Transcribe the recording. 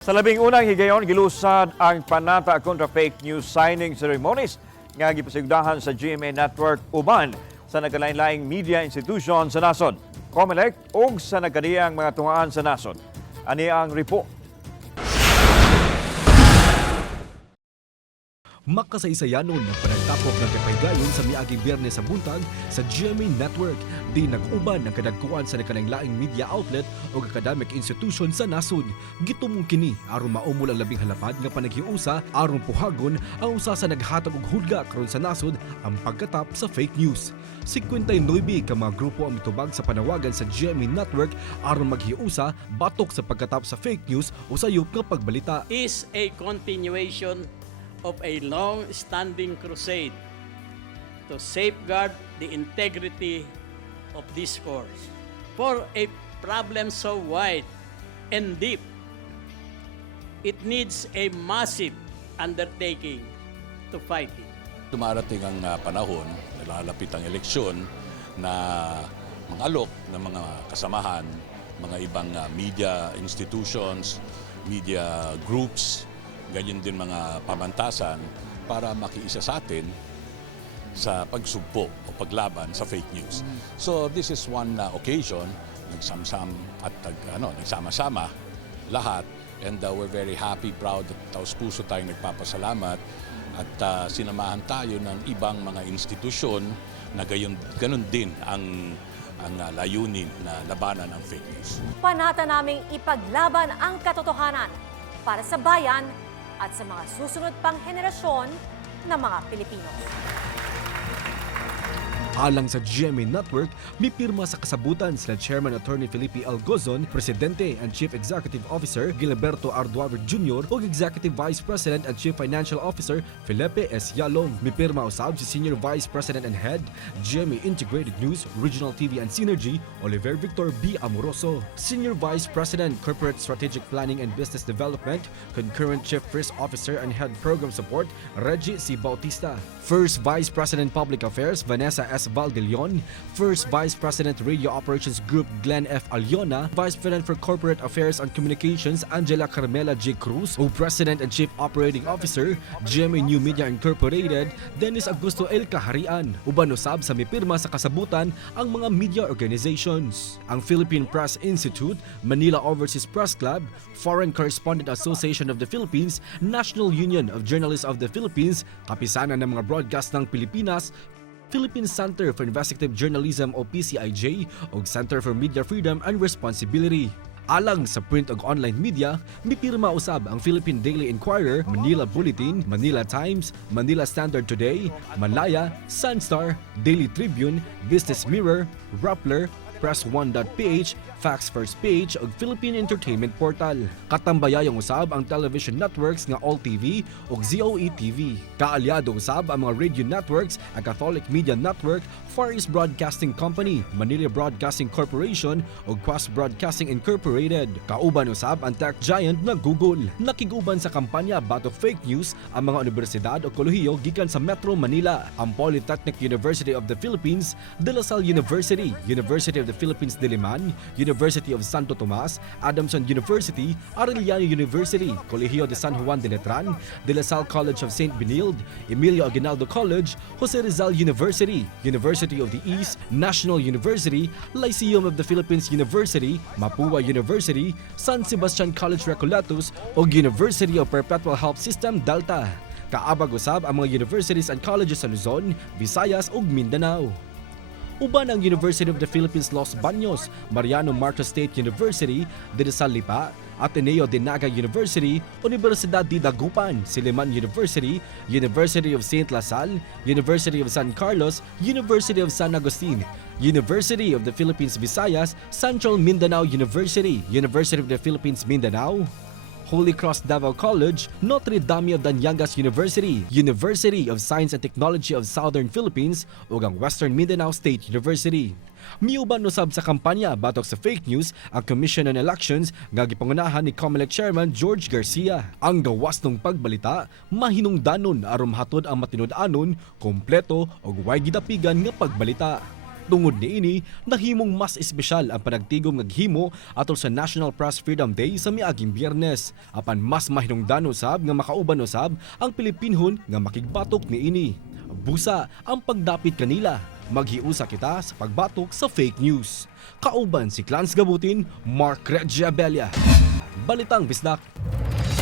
Sa labing unang higayon, gilusad ang panata kontra fake news signing ceremonies nga gipasiugdahan sa GMA Network uban sa nagkalain-laing media institution sa nasod, COMELEC ug sa nagkadiyang mga tunghaan sa nasod. Ani ang report. Makasaysayanon ng panagtapok ng higayon sa miaging Biyernes sa buntag sa GMA Network. Di nag-uban ng kadagkuan sa nagkalain-laing media outlet o academic institution sa nasod. Gitumong kini aron maumol ang labing halapad nga panaghiusa aron puhagon ang usa sa naghatag og hulga karon sa nasod ang pagkatap sa fake news. 59 ka mga grupo ang mitubag sa panawagan sa GMA Network aron maghiusa batok sa pagkatap sa fake news o sayop nga pagbalita. Is a continuation of a long-standing crusade to safeguard the integrity of discourse. For a problem so wide and deep, it needs a massive undertaking to fight it. Dumarating ang panahon, nalalapit ang eleksyon na mga alok ng mga kasamahan, mga ibang media institutions, media groups, ganyan din mga pamantasan para makiisa sa atin sa pagsugpo o paglaban sa fake news. So this is one occasion, nagsamsam at nagsama-sama lahat, and we're very happy, proud at taos-puso tayong nagpapasalamat at sinamahan tayo ng ibang mga institusyon na ganun din ang layunin na labanan ng fake news. Panata naming ipaglaban ang katotohanan para sa bayan at sa mga susunod pang henerasyon ng mga Pilipino. Alang sa GMA Network, may pirma sa kasabutan sila Chairman Attorney Felipe Algozon, Presidente and Chief Executive Officer Gilberto Arduaver Jr. ug Executive Vice President and Chief Financial Officer Felipe S. Yalong. May pirma usab si Senior Vice President and Head, GMA Integrated News, Regional TV and Synergy, Oliver Victor B. Amoroso. Senior Vice President, Corporate Strategic Planning and Business Development, Concurrent Chief Risk Officer and Head Program Support, Reggie C. Bautista. First Vice President Public Affairs, Vanessa S. Valdelion, First Vice President Radio Operations Group Glenn F. Aliona, Vice President for Corporate Affairs and Communications Angela Carmela J. Cruz, o President and Chief Operating Officer GMA New Media Incorporated Dennis Augusto L. Kaharian. Uban usab sa mipirma sa kasabutan ang mga media organizations. Ang Philippine Press Institute, Manila Overseas Press Club, Foreign Correspondent Association of the Philippines, National Union of Journalists of the Philippines, Kapisanan ng mga Broadcast ng Pilipinas, Philippine Center for Investigative Journalism o PCIJ ug Center for Media Freedom and Responsibility. Alang sa print ug online media, mipirma usab ang Philippine Daily Inquirer, Manila Bulletin, Manila Times, Manila Standard Today, Malaya, Sunstar, Daily Tribune, Business Mirror, Rappler, Press1.ph, Facts First Page ug Philippine Entertainment Portal. Katambayayang usab ang television networks nga All TV ug ZOE TV. Kaalyado usab ang mga radio networks, ang Catholic Media Network, Far East Broadcasting Company, Manila Broadcasting Corporation ug Quas Broadcasting Incorporated. Kauban usab ang tech giant na Google. Nakiguban sa kampanya batok fake news ang mga universidad o kolehiyo gikan sa Metro Manila, ang Polytechnic University of the Philippines, De La Salle University, University of the Philippines Diliman, University of Santo Tomas, Adamson University, Arellano University, Colegio de San Juan de Letran, De La Salle College of St. Benilde, Emilio Aguinaldo College, Jose Rizal University, University of the East, National University, Lyceum of the Philippines University, Mapua University, San Sebastian College Recoletos, o University of Perpetual Health System Delta. Kaabag usab ang mga universities and colleges sa Luzon, Visayas ug Mindanao. Uban ang University of the Philippines Los Baños, Mariano Marcos State University, De La Salle Lipa, Ateneo de Naga University, Universidad de Dagupan, Silliman University, University of St. La Salle, University of San Carlos, University of San Agustin, University of the Philippines Visayas, Central Mindanao University, University of the Philippines Mindanao, Holy Cross Davao College, Notre Dame of Danyangas University, University of Science and Technology of Southern Philippines, ug ang Western Mindanao State University. Miuban usab sa kampanya batok sa fake news ang Commission on Elections nga gipangunahan ni COMELEC Chairman George Garcia. Ang gawas ng pagbalita mahinungdanon aron mahatod ang matinud-anon, kompleto ug way gidapigan nga pagbalita. Tungod niini, nahimong mas espesyal ang panagtigom naghimo atol sa National Press Freedom Day sa miaging Biyernes. Apan mas mahinungdan usab nga makauban usab ang Pilipinhon nga makigbatok niini. Busa ang pagdapit kanila. Maghiusa kita sa pagbatok sa fake news. Kauban si Clans Gabutin, Mark Regia Abella. Balitang Bisdak.